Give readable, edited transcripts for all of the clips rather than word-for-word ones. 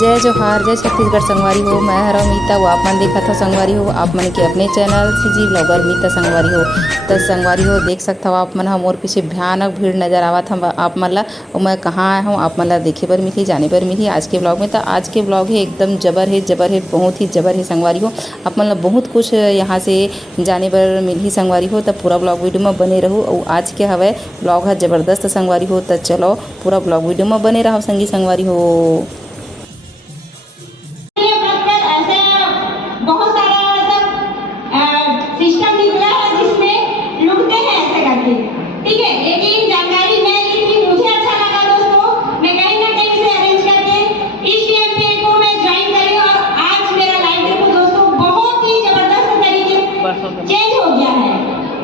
जय जोहार, जय छत्तीसगढ़ संगवारी हो। मैं हरा मीता वो आप मन देखा था संगवारी हो, आप मन के अपने चैनल सीजी ब्लॉगर मीता संगवारी हो। तो संगवारी हो देख सकता हो आप मन ह मोर पीछे भयानक भीड़ नज़र आवत हम आप मन ला। और मैं कहाँ आया हूँ आप मन ला देखे बर मिली, जाने बर मिली आज के ब्लॉग में। तो आज के ब्लॉग है एकदम जबर है, बहुत ही जबर है संगवारी हो। आप मन ला बहुत कुछ यहाँ से जाने बर मिली संगवारी हो। तो पूरा ब्लॉग वीडियो में बने रहूँ। और आज के हवे ब्लॉग है ज़बरदस्त संगवारी हो। तो चलो पूरा ब्लॉग वीडियो में बने रहो संगी संगवारी हो। सिस्टम निकला है जिसमें लुटते हैं ऐसे करके, ठीक है। लेकिन जानकारी मैं ली थी, मुझे अच्छा लगा दोस्तों, मैं कहीं ना कहीं से अरेंज करके इस टीएमपीए को मैं ज्वाइन करी। और आज मेरा लाइफ देखो दोस्तों बहुत ही जबरदस्त तरीके से चेंज हो गया है।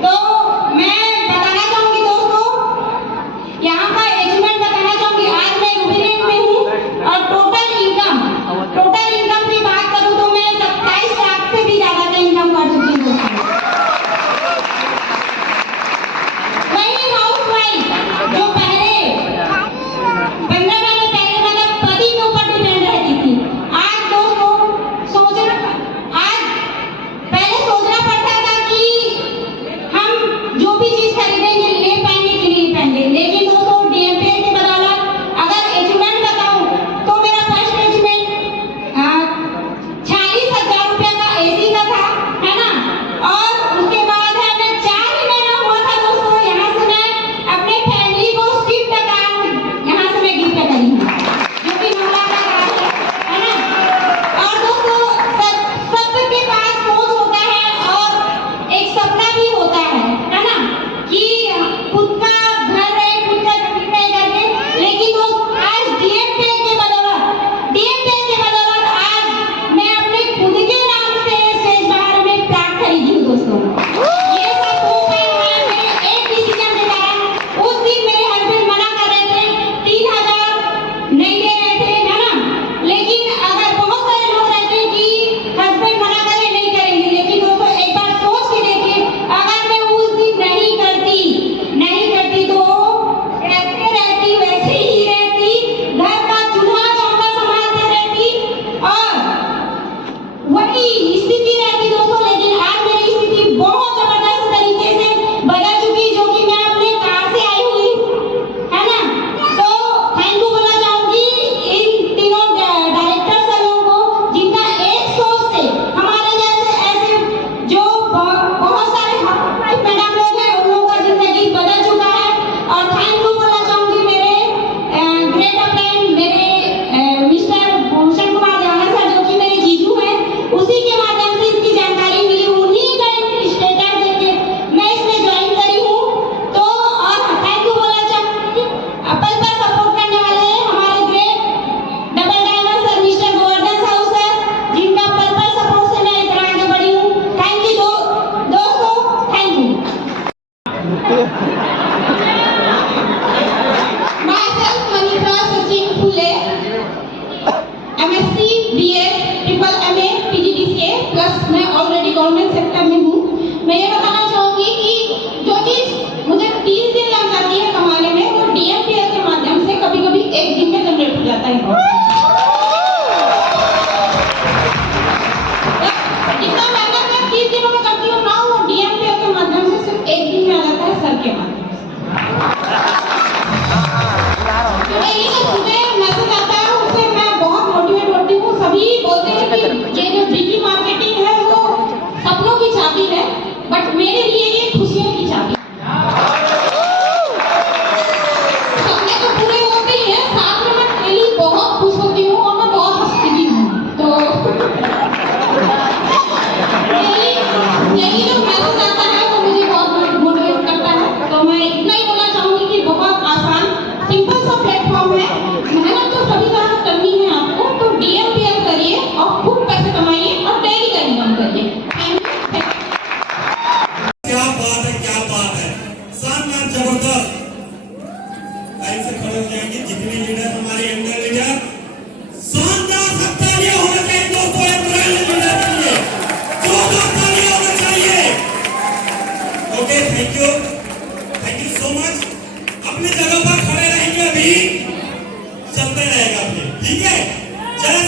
तो मैं बताना चाहूंगी दोस्तों, यहाँ का अचीवमेंट बताना चाहूंगी। आज मैं रूबीनेट में हूँ और टोटल इनकम की बात करूँ तो मैं 27 लाख से भी ज्यादा का इनकम कर चुकी हूँ। जो पहले 15 महीने पहले मतलब पति के ऊपर डिपेंड रहती थी, आज दोस्तों पहले सोचना पड़ता था कि हम जो भी चीज खरीदेंगे ले पाएंगे कि नहीं पाएंगे। लेकिन दोस्तों डीएमपीए के बदौलत अगर अचीवमेंट बताऊं तो मेरा फर्स्ट अचीवमेंट 46,000 रुपया का एसी का था, है ना। और उसके बाद है मैं 4 ही महीना हुआ था दोस्तों, यहाँ से मैं अपने फैमिली को स्विफ्ट कार यहाँ से मैं गिफ्ट करी हूँ, जो कि महिला का कार है ना। और दोस्तों सबके पास सोच होता है और एक सपना भी होता है ना, कि खुद का घर रहे, खुद का जमीन रहे करके। लेकिन दोस्त आज डीएमपीए के बदौलत आज मैं अपने खुद के नाम से स्टेज बाहर में प्लाट खरीदी हूँ दोस्तों। ये सब हो पाया मेरे एक डिसीजन के कारण। उस दिन मेरे हस्बैंड मना कर रहे थे, 3,000 नहीं दे रहे थे, है ना। लेकिन अगर बहुत सारे लोग रहते कि हस्बैंड मना करे नहीं करेंगे, लेकिन दोस्तों एक बार सोच के देखिए, अगर मैं उस दिन नहीं करती तो रहती वैसे ही रहती, घर का चूल्हा चौका संभालते रहती और वही स्थिति रहती दोस्तों। लेकिन आज मेरी स्थिति बहुत जबरदस्त तरीके से बदल चुकी, जो कि मैं अपने कार से आई हुई, है ना। तो थैंक यू बोलना चाहूंगी इन तीनों डायरेक्टर सरों को, जिनका एक सोच से हमारे जैसे ऐसे जो बहुत सारे मैडम लोग हैं उन लोगों का जिंदगी बदल चुका है। और थैंक यू बोलना चाहूंगी मेरे ग्रेट अपलाइन मेरे मिस्टर भूषण कुमार जाना सर, जो कि मेरे जीजू हैं। उसी के माध्यम से इसकी जानकारी मिली, उन्हीं का स्टेटस देके मैं इसमें ज्वाइन करी हूँ। तो और थैंक यू बोलना चाहूंगी पल पर सपोर्ट करने वाले हमारे great double driver sir mister Govardhan Sahu sir, जिनका पल पर सपोर्ट से मैं इतना आगे बढ़ी हूँ। थैंक यू दोस्तों, thank you. Myself Manisha Sachin Phule, MSc BA triple MA PGDCA plus मैं ऑलरेडी गवर्नमेंट सेक्टर में हूँ। मैं ये बताना चाहूँगी कि जो चीज़ मुझे 30 दिन लग जाती है कमाने में, वो डीएमपीएल के माध्यम से कभी-कभी एक दिन में जनरेट हो जाता है। जितना मेहनत मैं 30 दिनों में करती हूँ ना, वो डीएमपीएल के माध्यम से सिर्फ एक दिन में आ जाता है सर के माध्यम से। ये जो सुबह मैसेज आता है उससे मैं बहुत मोटिवेट होती हूँ। सभी बोलते हैं कि ये जो डिजिटल मार्केटिंग है वो सपनों की चाबी है, बट मेरे लिए ये खुशियों की चाबी है। सपने तो पूरे होते ही हैं, साथ में मैं डेली बहुत खुश होती हूँ और मैं बहुत हंसती भी हूँ। तो यही जो मैसेज आता है वो मुझे बहुत मोटिवेट करता है। तो मैं इतना ही बोलना चाहूंगी कि बहुत आसान सिंपल सा प्लेटफॉर्म है, मेहनत तो सभी तरह करनी है आपको। तो डीएमपीएल करिए और खूब पैसे कमाइए और डेली का इनकम करिए। क्या बात है, शानदार जबरदस्त। ऐसे खड़े हो जाएंगे जितने लीडर हमारे अंडर लीडर, शानदार तालियां होना चाहिए दोस्तों अंडर लीडर के लिए, जोरदार तालियां होना चाहिए। Okay thank you so much. अपनी जगह पर खड़े रहेंगे, अभी चलते रहेगा फिर, ठीक है। जय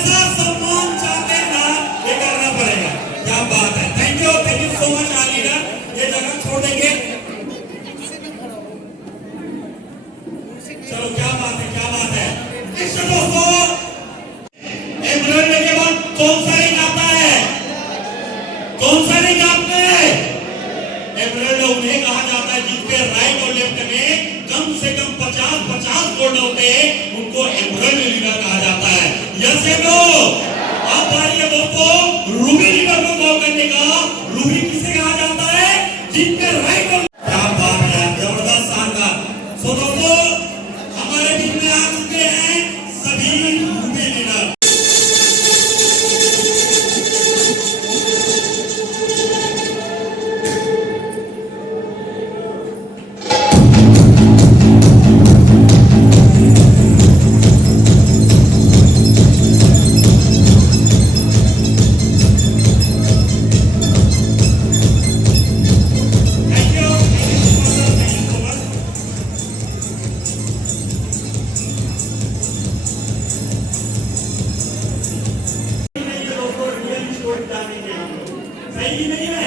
सही नहीं है।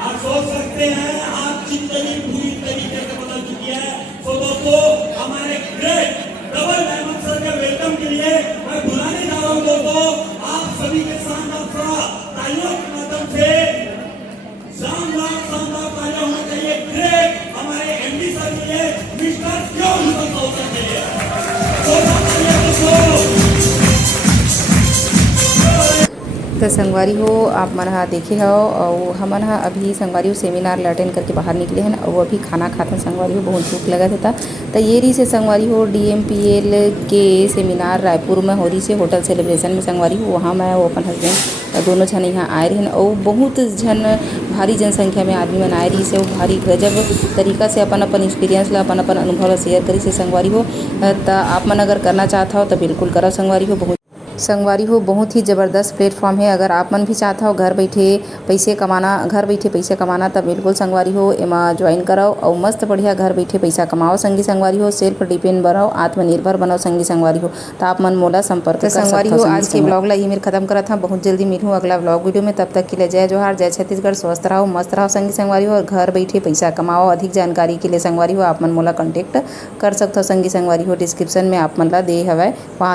आप सोच सकते हैं आप जिंदगी पूरी तरीके से बदल चुकी है। तो दोस्तों हमारे ग्रेट डबल डायमंड सर के वेलकम के लिए मैं बुलाने जा रहा हूँ दोस्तों आप सभी के सामने तालियों के माध्यम से शानदार तालियां होना चाहिए। ग्रेट हमारे एमडी सर के लिए मिस्टर क्यों होना चाहिए तो संगवारी हो आप मन हा देखे हो और हमन हा अभी संगवारी हो सेमिनार ला अटेंड करके बाहर निकले हैं और अभी खाना खाते संगवारी हो बहुत भूख लगा था। तो ये रही से संगवारी हो DMPL के सेमिनार रायपुर में हो रही से होटल सेलिब्रेशन में संगवारी हो वहाँ मैं वो अपन हस्बैंड दोनों जन यहाँ आए रहे और बहुत जन भारी जनसंख्या में आदमी मन आए रही से वो भारी गजब तरीका से अपन अपन एक्सपीरियंस ला अपन अपन अनुभव ला शेयर करी से संगवारी हो। तो आप मन अगर करना चाहता हो तो बिल्कुल करो संगवारी हो। संगवारी हो बहुत ही ज़बरदस्त प्लेटफॉर्म है। अगर आप मन भी चाहता हो घर बैठे पैसे कमाना तो बिल्कुल संगवारी हो एमा ज्वाइन कराओ और मस्त बढ़िया घर बैठे पैसा कमाओ संगी संगवारी हो। सेल्फ डिपेंड बनाओ आत्मनिर्भर बनाओ संगी संगवारी हो। तो आप मन मोला संपर्क कर संगवारी हो। आज के ब्लॉग ला ईमेल खत्म करा था। बहुत जल्दी मिलूँ अगला ब्लॉग वीडियो में। तब तक के लिए जय जोहार जय छत्तीसगढ़। स्वस्थ रहो मस्त रहो संगी संगवारी हो और घर बैठे पैसा कमाओ। अधिक जानकारी के लिए संगवारी हो आप मन मोला कॉन्टेक्ट कर सकते हो संगी संगवारी हो। डिस्क्रिप्शन में आप मन ला दे हवै वहाँ